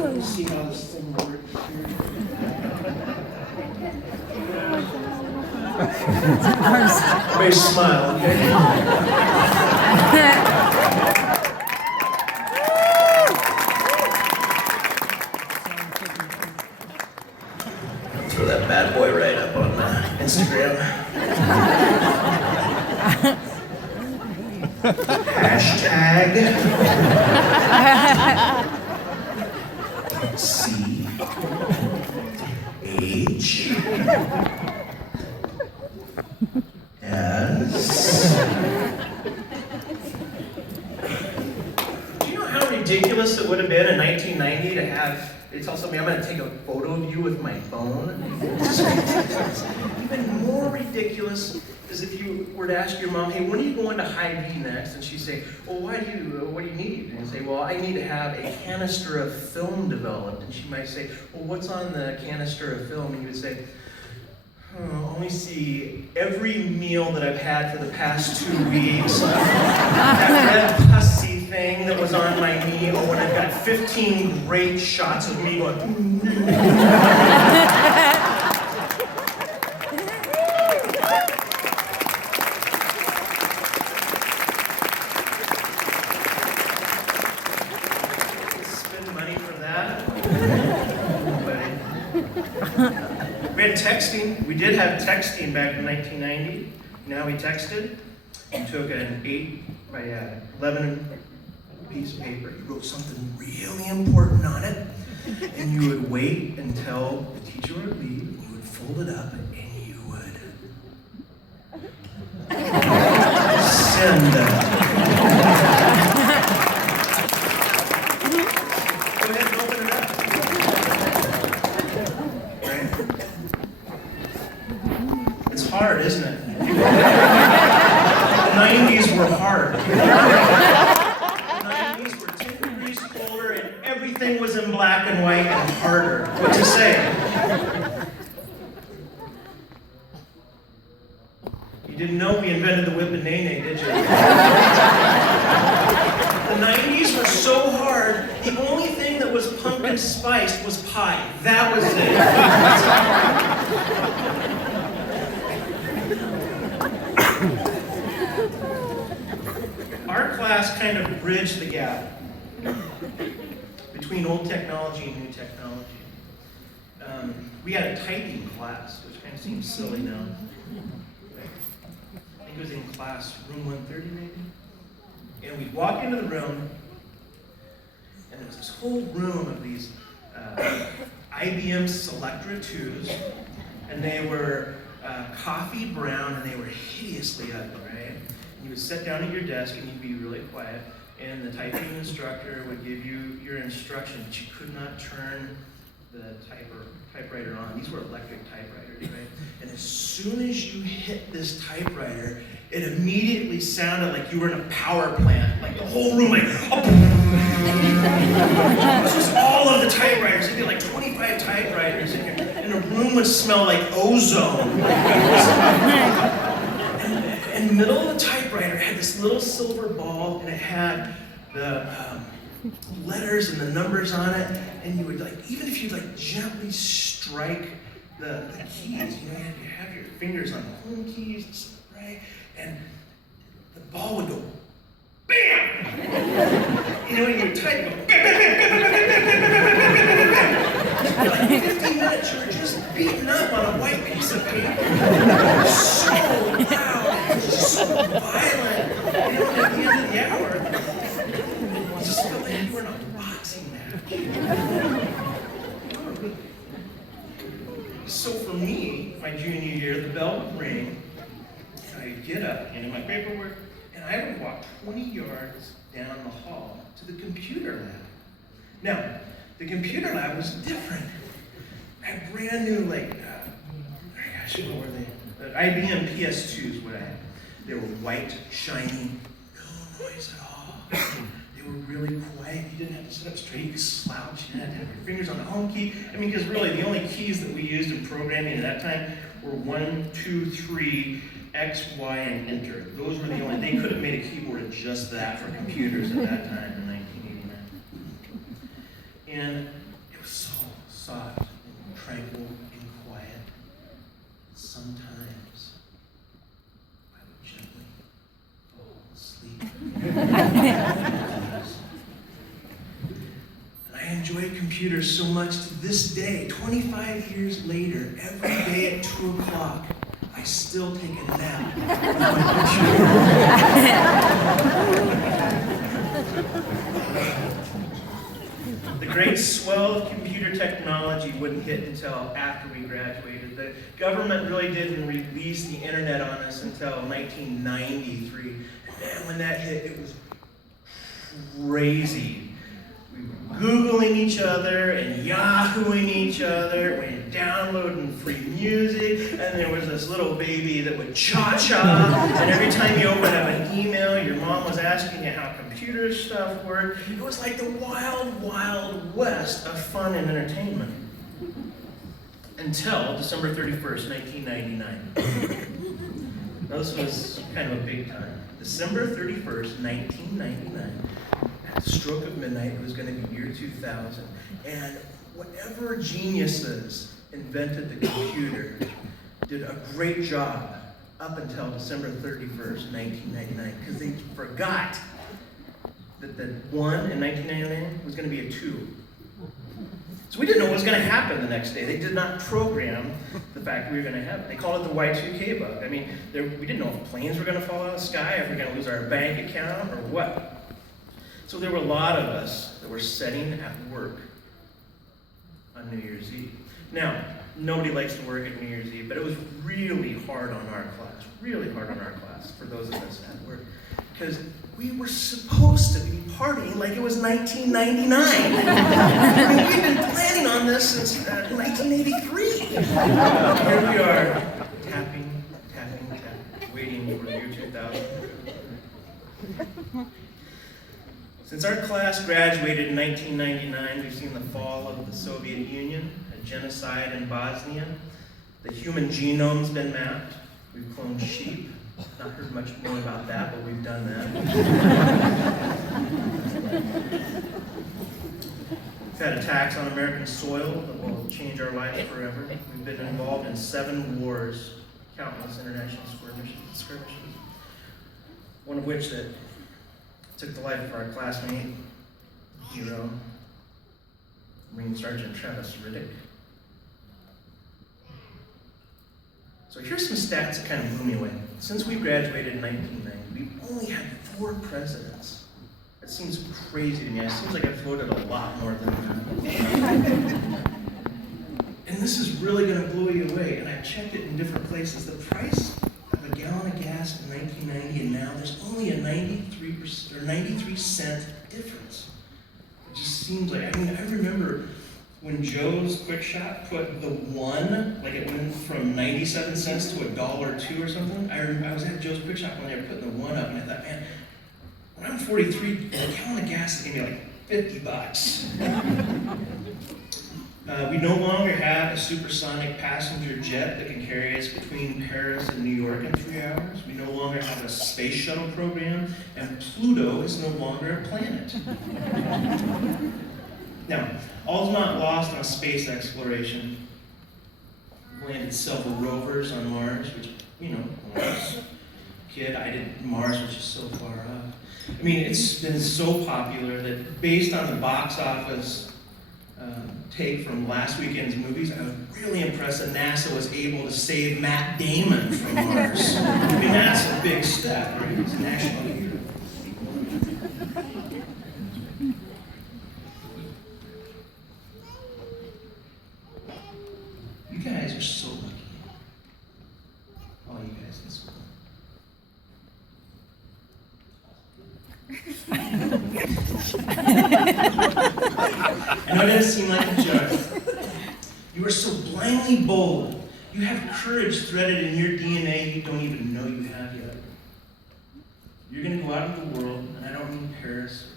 Let me see how this thing works here. Everybody smile, okay? Throw that bad boy right up on Instagram. Hashtag CHS. Do you know how ridiculous it would have been in 1990 to have, they tell somebody, I'm going to take a photo of you with my phone? It's just ridiculous. Even more ridiculous is if you were to ask your mom, hey, when are you going to Hy-Vee next? And she'd say, well, what do you need? And you say, well, I need to have a canister of film developed. And she might say, well, what's on the canister of film? And you would say, I only see every meal that I've had for the past 2 weeks. That red pussy thing that was on my knee. Oh, and I've got 15 great shots of me going, we had texting. We did have texting back in 1990. Now we texted. You took an 8 by 11 piece of paper. You wrote something really important on it. And you would wait until the teacher would leave. And you would fold it up and you would send it. Go ahead and open it up. Hard, isn't it? The 90s were hard. The 90s were 10 degrees colder and everything was in black and white and harder. What's it say? You didn't know we invented the whip and nay-nay, did you? The 90s were so hard, the only thing that was pumpkin spiced was pie. That was it. Our class kind of bridged the gap between old technology and new technology. We had a typing class, which kind of seems silly now. I think it was in class room 130 maybe. And we'd walk into the room, and there was this whole room of these IBM Selectra 2s, and they were coffee brown, and they were hideously ugly, right? And you would sit down at your desk, and you'd be really quiet, and the typing instructor would give you your instruction, but you could not turn the typewriter on. These were electric typewriters, right? And as soon as you hit this typewriter, it immediately sounded like you were in a power plant. Like the whole room, like, oh. This was all of the typewriters. It'd be like 25 typewriters in here. And the room would smell like ozone. And in the middle of the typewriter, it had this little silver ball, and it had the letters and the numbers on it. And you would even if you'd gently strike the keys, you had to have your fingers on the home keys and stuff, right? And the ball would go, bam! When you would type, it would go, bam, bam, bam, bam, bam, bam, bam, bam, bam. 15 minutes, you were just beating up on a white piece of paper. So loud, and just so violent. At the end of the hour, you just felt like you were in a boxing match. So for me, my junior year, the bell would ring, and I'd get up, hand in my paperwork, and I would walk 20 yards down the hall to the computer lab. Now, the computer lab was different. I had brand new, what were they? The IBM PS2s, what I had. They were white, shiny, no noise at all. They were really quiet. You didn't have to sit up straight. You could slouch. You didn't have to have your fingers on the home key. Because really, the only keys that we used in programming at that time were 1, 2, 3, X, Y, and Enter. Those were the only. They could have made a keyboard of just that for computers at that time in 1989. And enjoy computers so much to this day, 25 years later, every day at 2 o'clock, I still take a nap on my computer. The great swell of computer technology wouldn't hit until after we graduated. The government really didn't release the internet on us until 1993. And man, when that hit, it was crazy. We were Googling each other and Yahooing each other, and downloading free music, and there was this little baby that would cha-cha, and every time you opened up an email, your mom was asking you how computer stuff worked. It was like the wild, wild west of fun and entertainment. Until December 31st, 1999. Now, this was kind of a big time. December 31st, 1999. At the stroke of midnight, it was going to be year 2000. And whatever geniuses invented the computer did a great job up until December 31st, 1999, because they forgot that the 1 in 1999 was going to be a 2. So we didn't know what was going to happen the next day. They did not program the fact that we were going to have it. They called it the Y2K bug. I mean, we didn't know if planes were going to fall out of the sky, if we were going to lose our bank account, or what. So there were a lot of us that were sitting at work on New Year's Eve. Now, nobody likes to work at New Year's Eve, but it was really hard on our class, for those of us at work, because we were supposed to be partying like it was 1999. I mean, we've been planning on this since 1983. Here we are, tapping, waiting for the year 2000. Since our class graduated in 1999, we've seen the fall of the Soviet Union, a genocide in Bosnia. The human genome's been mapped. We've cloned sheep. Not heard much more about that, but we've done that. We've had attacks on American soil that will change our lives forever. We've been involved in 7 wars, countless international skirmishes. One of which that took the life of our classmate, hero, Marine Sergeant Travis Riddick. So here's some stats that kind of blew me away. Since we graduated in 1990, we've only had 4 presidents. That seems crazy to me. It seems like I've voted a lot more than that. And this is really going to blow you away. And I checked it in different places. The price of a gallon of gas in 1990 and now, there's only a 93 cent difference. It just seems like, I mean, I remember when Joe's Quick Shop put the 1, like it went from 97 cents to $1.02 or something. I was at Joe's Quick Shop when they were putting the 1 up, and I thought, man, when I'm 43, a gallon of gas is gonna be like $50. We no longer have a supersonic passenger jet that can carry us between Paris and New York in 3 hours. We no longer have a space shuttle program, and Pluto is no longer a planet. Now, all's not lost on space exploration. We landed several rovers on Mars, which, you know, when I was a kid, I did Mars, which is so far off. I mean, it's been so popular that based on the box office take from last weekend's movies, I was really impressed that NASA was able to save Matt Damon from Mars. I mean, that's a big step, right? He's a national hero. You guys are so lucky. All you guys in school. I know it doesn't seem like a joke. You are so blindly bold. You have courage threaded in your DNA you don't even know you have yet. You're going to go out into the world, and I don't mean Paris,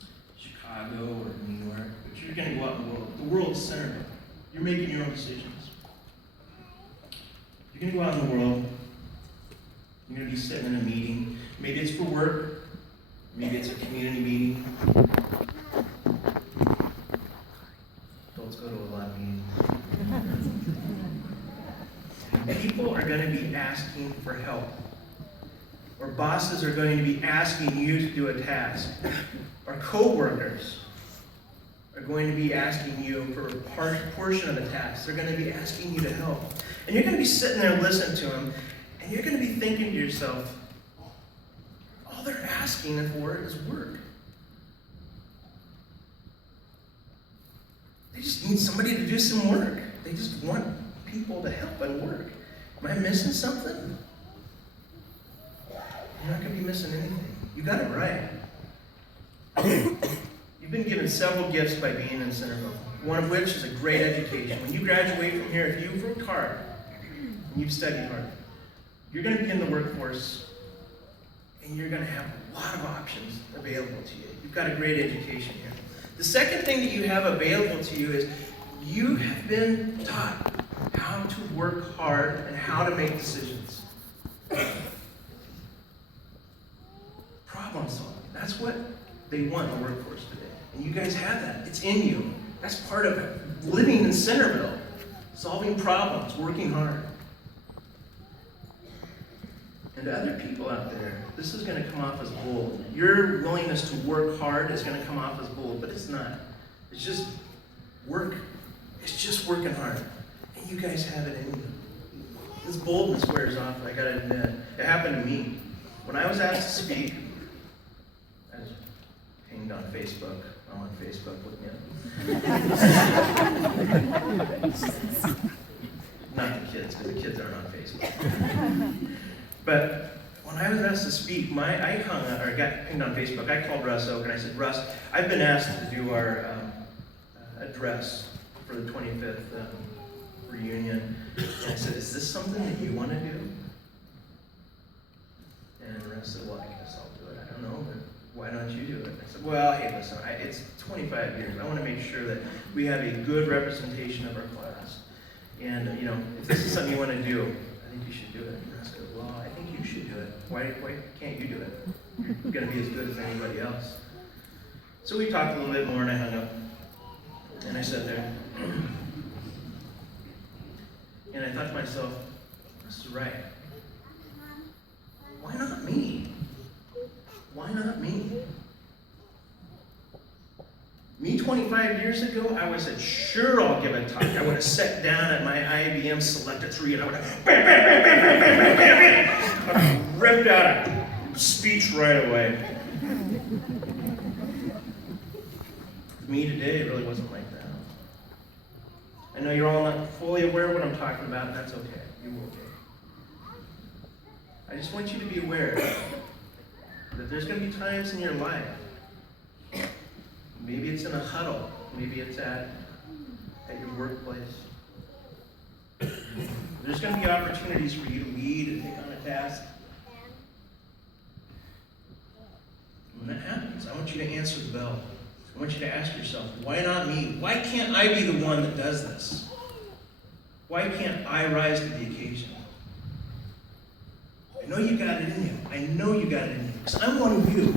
or Chicago, or New York, but you're going to go out in the world. The world's center. You're making your own decisions. You're going to go out in the world. You're going to be sitting in a meeting. Maybe it's for work. Maybe it's a community meeting. Adults go to a lot of meetings. People are going to be asking for help. Or bosses are going to be asking you to do a task. Or co-workers are going to be asking you for a portion of the task. They're going to be asking you to help. And you're going to be sitting there listening to them, and you're going to be thinking to yourself, all they're asking for is work. They just need somebody to do some work. They just want people to help and work. Am I missing something? You're not going to be missing anything. You got it right. You've been given several gifts by being in Centerville, one of which is a great education. When you graduate from here, if you've worked hard and you've studied hard, you're going to be in the workforce and you're going to have a lot of options available to you. You've got a great education here. The second thing that you have available to you is you have been taught how to work hard and how to make decisions. Problem solving. That's what they want in the workforce today. And you guys have that. It's in you. That's part of it. Living in Centerville. Solving problems. Working hard. And to other people out there, this is going to come off as bold. Your willingness to work hard is going to come off as bold, but it's not. It's just work. It's just working hard. And you guys have it in you. This boldness wears off, I got to admit. It happened to me. When I was asked to speak, I was pinged on Facebook. I'm on Facebook with me. Not the kids, because the kids aren't on Facebook. But when I was asked to speak, I got pinged on Facebook. I called Russ Oak and I said, Russ, I've been asked to do our address for the 25th reunion. And I said, is this something that you want to do? And Russ said, well, I guess I'll do it. I don't know, but why don't you do it? I said, well, hey, listen, it's 25 years. I want to make sure that we have a good representation of our class. And, if this is something you want to do, I think you should do it. And Russ goes, well, I think you should do it. Why can't you do it? You're going to be as good as anybody else. So we talked a little bit more and I hung up. And I sat there. And I thought to myself, this is right. Why not me? Why not me? Me 25 years ago, I would have said, sure, I'll give a talk. I would have sat down at my IBM Selecta 3 and I would have bam, bam, bam, bam, bam, bam, bam, bam, bam. I would have ripped out a speech right away. Me today, it really wasn't like that. I know you're all not fully aware of what I'm talking about, and that's okay. You will be. I just want you to be aware that there's going to be times in your life, maybe it's in a huddle, maybe it's at your workplace. There's going to be opportunities for you to lead and take on a task. When that happens, I want you to answer the bell. I want you to ask yourself, why not me? Why can't I be the one that does this? Why can't I rise to the occasion? I know you got it in you. I know you got it in you. Because I'm one of you.